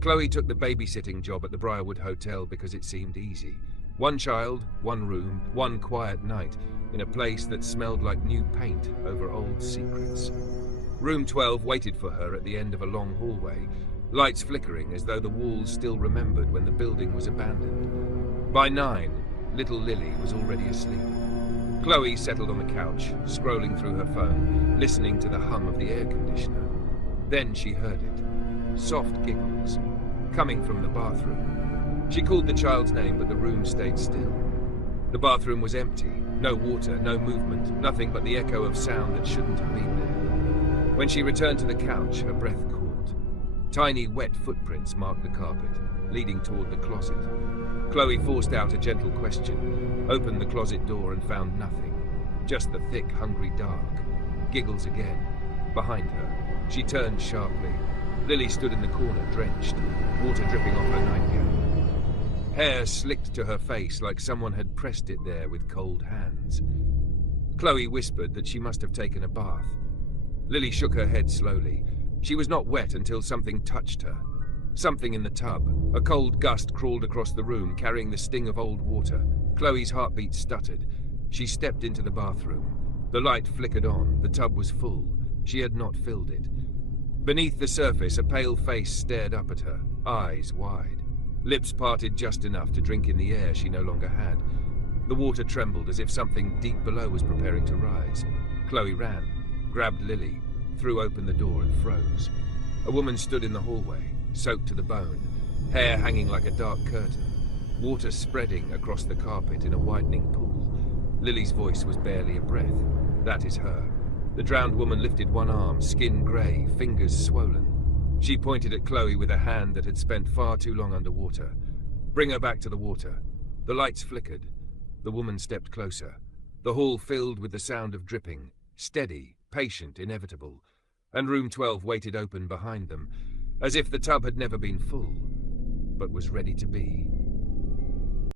Chloe took the babysitting job at the Briarwood Hotel because it seemed easy. One child, one room, one quiet night, in a place that smelled like new paint over old secrets. Room 12 waited for her at the end of a long hallway, lights flickering as though the walls still remembered when the building was abandoned. By 9, little Lily was already asleep. Chloe settled on the couch, scrolling through her phone, listening to the hum of the air conditioner. Then she heard it. Soft giggles, coming from the bathroom. She called the child's name, but the room stayed still. The bathroom was empty. No water, no movement, nothing but the echo of sound that shouldn't have been there. When she returned to the couch, her breath caught. Tiny, wet footprints marked the carpet, leading toward the closet. Chloe forced out a gentle question, opened the closet door and found nothing. Just the thick, hungry dark. Giggles again. Behind her. She turned sharply. Lily stood in the corner, drenched, water dripping off her nightgown. Hair slicked to her face like someone had pressed it there with cold hands. Chloe whispered that she must have taken a bath. Lily shook her head slowly. She was not wet until something touched her. Something in the tub. A cold gust crawled across the room, carrying the sting of old water. Chloe's heartbeat stuttered. She stepped into the bathroom. The light flickered on. The tub was full. She had not filled it. Beneath the surface, a pale face stared up at her, eyes wide. Lips parted just enough to drink in the air she no longer had. The water trembled as if something deep below was preparing to rise. Chloe ran, grabbed Lily, threw open the door and froze. A woman stood in the hallway, soaked to the bone, hair hanging like a dark curtain, water spreading across the carpet in a widening pool. Lily's voice was barely a breath. That is her. The drowned woman lifted one arm, skin grey, fingers swollen. She pointed at Chloe with a hand that had spent far too long underwater. Bring her back to the water. The lights flickered. The woman stepped closer. The hall filled with the sound of dripping, steady, patient, inevitable. And room 12 waited open behind them, as if the tub had never been full, but was ready to be.